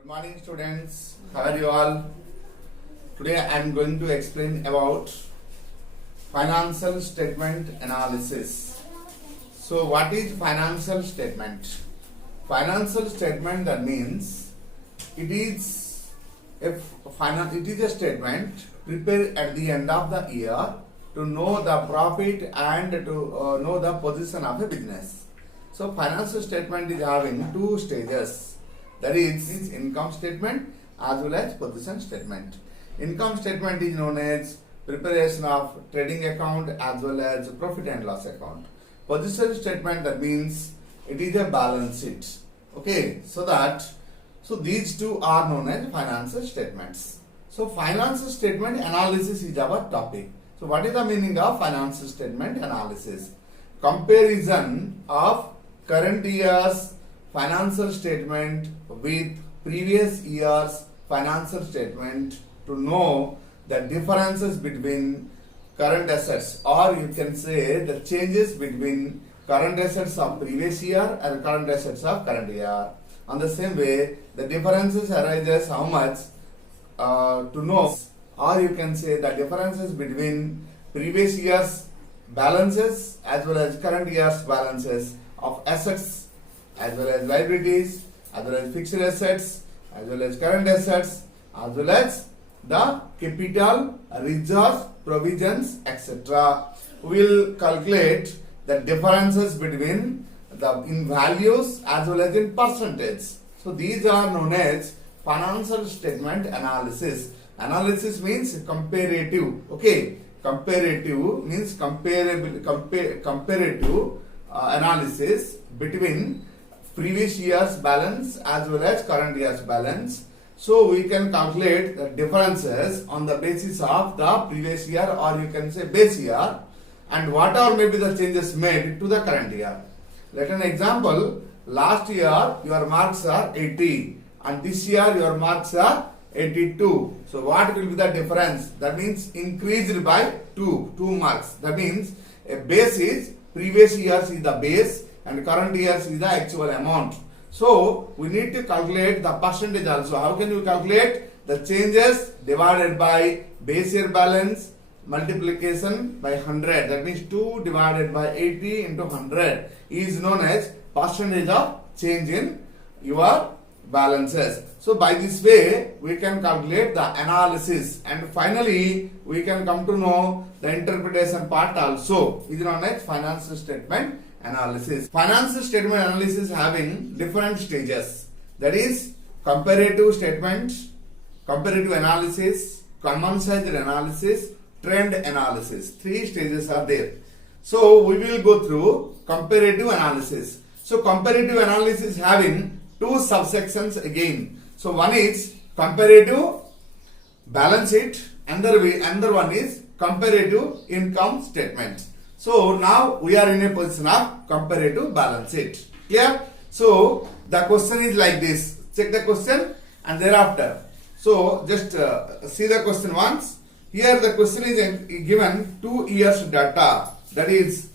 Good morning students, how are you all? Today I am going to explain about financial statement analysis. So what is financial statement? Financial statement, that means it is a statement prepared at the end of the year to know the profit and to know the position of a business. So financial statement is having two stages. That is income statement as well as position statement. Income statement is known as preparation of trading account as well as profit and loss account. Position statement, that means it is a balance sheet. Okay, so these two are known as financial statements. So financial statement analysis is our topic. So what is the meaning of financial statement analysis? Comparison of current year's financial statement with previous year's financial statement to know the differences between current assets, or you can say the changes between current assets of previous year and current assets of current year. On the same way, the differences arises how much to know, or you can say the differences between previous year's balances as well as current year's balances of assets as well as liabilities, as well as fixed assets, as well as current assets, as well as the capital, reserves, provisions, etc. We will calculate the differences between the in values as well as in percentage. So these are known as financial statement analysis. Analysis means comparative. Okay, comparative means comparative analysis between previous year's balance as well as current year's balance. So we can calculate the differences on the basis of the previous year, or you can say base year, and whatever may be the changes made to the current year. Let an example, last year your marks are 80 and this year your marks are 82. So what will be the difference? That means increased by 2 marks. That means a base is previous year's is the base and current year's is the actual amount. So we need to calculate the percentage also. How can you calculate? The changes divided by base year balance multiplication by 100. That means 2 divided by 80 into 100 is known as percentage of change in your balances. So by this way we can calculate the analysis, and finally we can come to know the interpretation part also is known as financial statement analysis. Financial statement analysis having different stages. That is comparative statement, comparative analysis, common sized analysis, trend analysis. 3 stages are there. So we will go through comparative analysis. So comparative analysis having 2 subsections again. So one is comparative balance sheet, another one is comparative income statement. So now we are in a position of comparative balance sheet. Clear? So the question is like this. Check the question and thereafter. So just see the question once. Here the question is given 2 years data, that is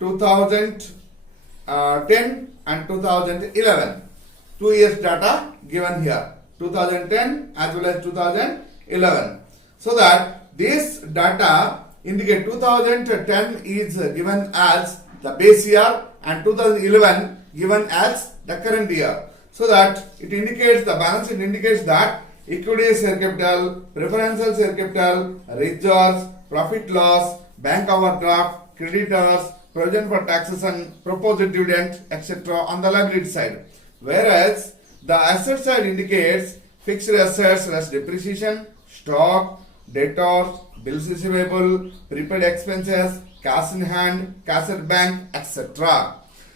2010 and 2011. 2 years data given here, 2010 as well as 2011. So that this data indicate 2010 is given as the base year and 2011 given as the current year. So that it indicates, the balance sheet indicates that equity share capital, preferential share capital, reserves, profit loss, bank overdraft, creditors, provision for taxation, proposed dividend, etc. on the liability side. Whereas the asset side indicates fixed assets less depreciation, stock, debtors, bills receivable, prepaid expenses, cash in hand, cash at bank, etc.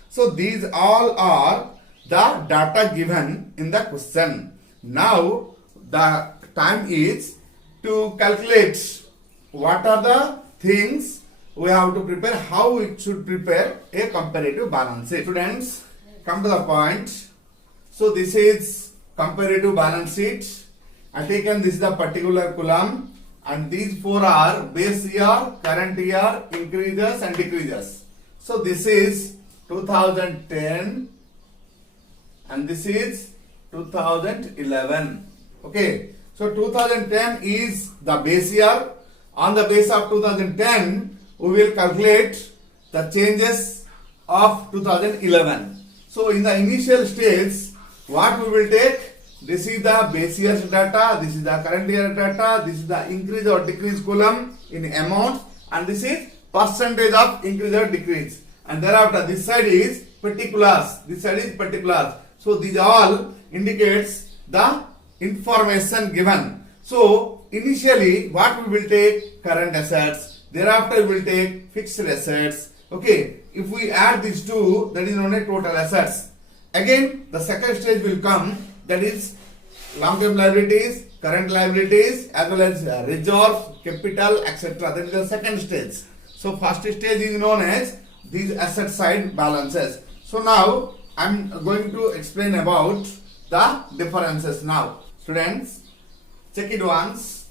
So these all are the data given in the question. Now the time is to calculate what are the things we have to prepare, how we should prepare a comparative balance sheet. Students, come to the point. So this is comparative balance sheet. I taken this is the particular column, and these 4 are base year, current year, increases and decreases. So this is 2010 and this is 2011. Okay. So 2010 is the base year. On the base of 2010, we will calculate the changes of 2011. So in the initial stage, what we will take? This is the base year's data, this is the current year data, this is the increase or decrease column in amount, and this is percentage of increase or decrease. And thereafter this side is particulars, this side is particulars. So these all indicates the information given. So initially what we will take? Current assets, thereafter we will take fixed assets. Okay, if we add these two, that is known as total assets. Again the second stage will come, that is long-term liabilities, current liabilities, as well as reserves, capital, etc. That is the second stage. So first stage is known as these asset side balances. So now I am going to explain about the differences now. Students, check it once.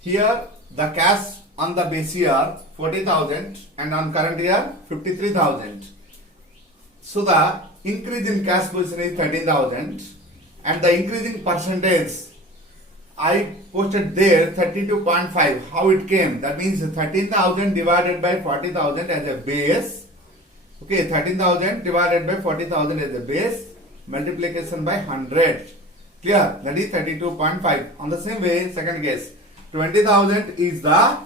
Here the cash on the base year 40,000 and on current year 53,000. So the increase in cash position is 13,000 and the increasing percentage I posted there 32.5. How it came? That means 13,000 divided by 40,000 as a base. Okay, 13,000 divided by 40,000 as a base, multiplication by 100. Clear? That is 32.5. On the same way, second case, 20,000 is the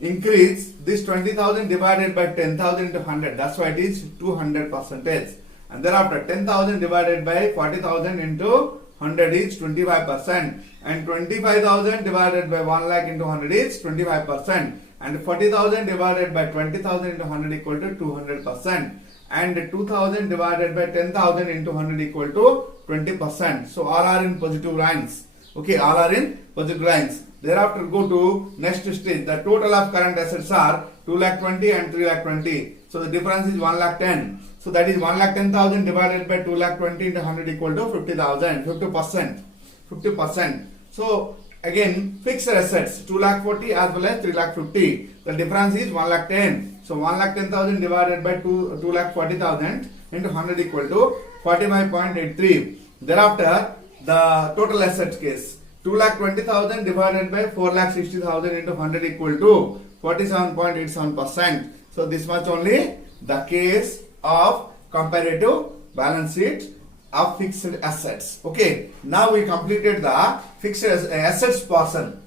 increase. This 20,000 divided by 10,000 into 100. That's why it is 200%. And thereafter 10,000 divided by 40,000 into 100 is 25%. And 25,000 divided by 1 lakh into 100 is 25%. And 40,000 divided by 20,000 into 100 equal to 200%. And 2,000 divided by 10,000 into 100 equal to 20%. So all are in positive lines. Okay, all are in positive lines. Thereafter go to next stage. The total of current assets are 2,20,000 and 3,20,000. So the difference is 1,10,000. So that is 1,10,000 divided by 2,20,000 into 100 equal to 50,000. 50%. 50%. So again fixed assets 2,40,000 as well as 3,50,000. The difference is 1,10,000. So 1,10,000 divided by 2,40,000 into 100 equal to 45.83. Thereafter the total assets case 2,20,000 divided by 4,60,000 into 100 equal to 47.87%. So this much only the case of comparative balance sheet of fixed assets. Okay, now we completed the fixed assets portion,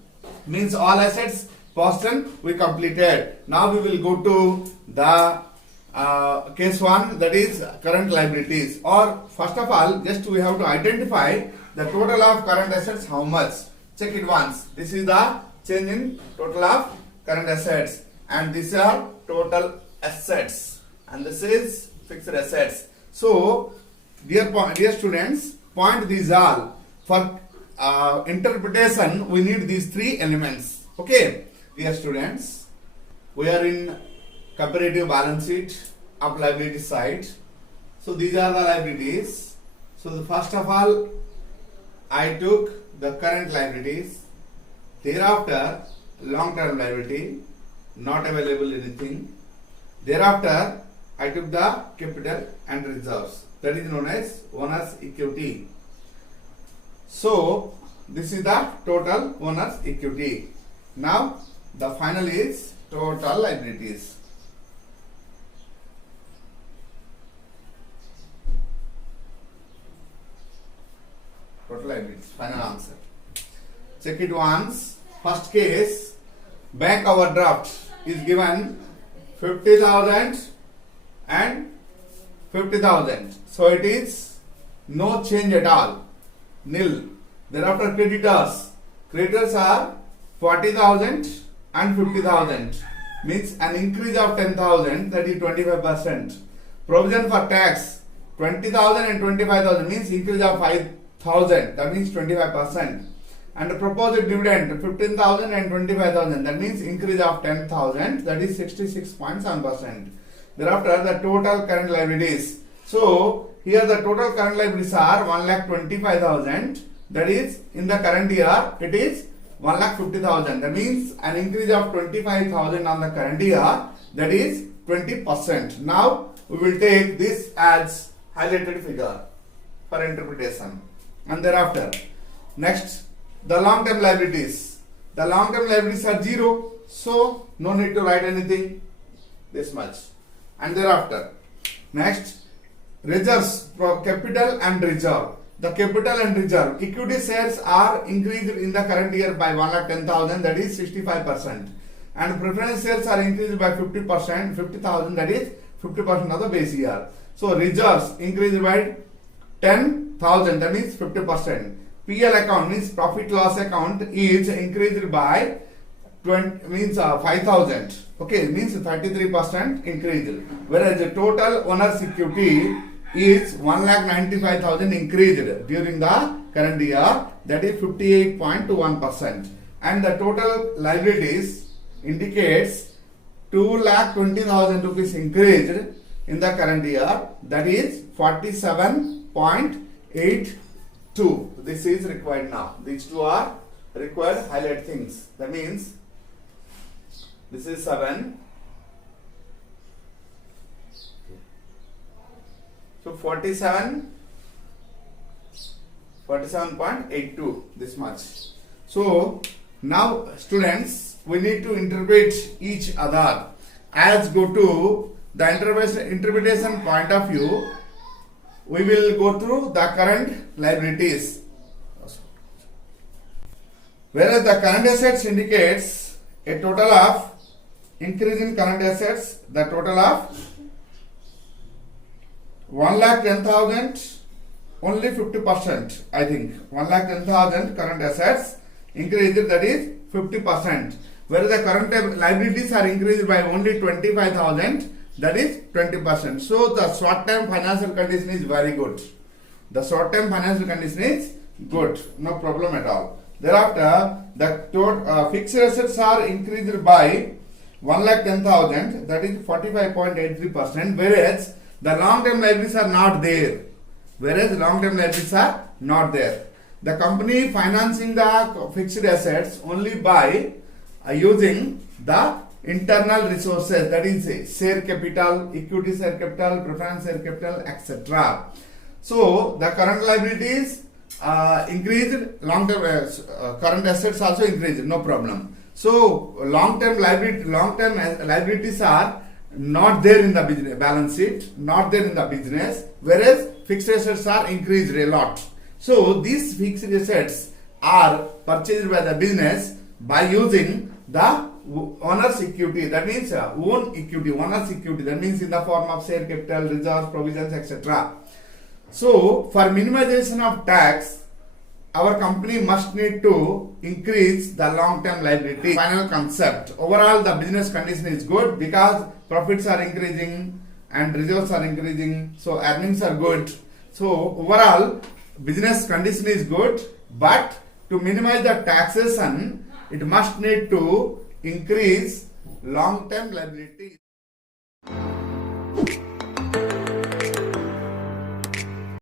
means all assets portion we completed. Now we will go to the case 1, that is current liabilities. Or first of all, just we have to identify the total of current assets how much. Check it once. This is the change in total of current assets, and these are total assets, and this is fixed assets. So dear students, point these all. For interpretation we need these three elements. Okay, dear students, we are in comparative balance sheet of liability side. So these are the liabilities. So the first of all I took the current liabilities, thereafter long term liability, not available anything, thereafter I took the capital and reserves, that is known as owner's equity. So this is the total owner's equity. Now the final is total liabilities. Total liabilities, final answer. Check it once. First case, bank overdraft is given 50,000 and 50,000. So it is no change at all, nil. Thereafter creditors are 40,000 and 50,000, means an increase of 10,000, that is 25%. Provision for tax 20,000 and 25,000, means increase of 5,000, that means 25%. And the proposed dividend 15,000 and 25,000, that means increase of 10,000, that is 66.7%. Thereafter the total current liabilities. So here the total current liabilities are 1,25,000, that is in the current year it is 1,50,000, that means an increase of 25,000 on the current year, that is 20%. Now we will take this as highlighted figure for interpretation. and thereafter. Next, the long-term liabilities. The long-term liabilities are 0, so no need to write anything, this much. And thereafter, next, reserves, capital and reserve. The capital and reserve, equity shares are increased in the current year by 1,10,000, that is 65%. And preference shares are increased by 50%, 50,000, that is 50% of the base year. So reserves increased by 10,000, that means 50%. PL account means profit loss account is increased by 5,000. Okay, means 33% increase. Whereas the total owner's equity is 1,95,000 increased during the current year, that is 58.21%. And the total liabilities indicates 2,20,000 rupees increased in the current year, that is 47.82. This is required now. These two are required highlight things. That means this is 7. So 47.82, this much. So now students, we need to interpret each other. As go to the interpretation point of view, we will go through the current liabilities. Whereas the current assets indicates a total of increase in current assets, the total of 1,10,000, only 50%, I think. 1,10,000 current assets increased, that is 50%. Whereas the current liabilities are increased by only 25,000, that is 20%. So the short-term financial condition is very good. The short-term financial condition is good, no problem at all. Thereafter, the total fixed assets are increased by 1,10,000, that is 45.83%, whereas the long-term liabilities are not there. The company financing the fixed assets only by using the internal resources, that is share capital, equity share capital, preference share capital, etc. So the current liabilities increased, long-term current assets also increased, no problem. So long-term liabilities are not there in the business balance sheet, not there in the business, whereas fixed assets are increased a lot. So these fixed assets are purchased by the business by using the owner's equity, that means own equity, owner's equity, that means in the form of share capital, reserves, provisions, etc. So for minimization of tax, our company must need to increase the long-term liability. Final concept. Overall, the business condition is good because profits are increasing and reserves are increasing. So earnings are good. So overall, business condition is good. But to minimize the taxation, it must need to increase long-term liability.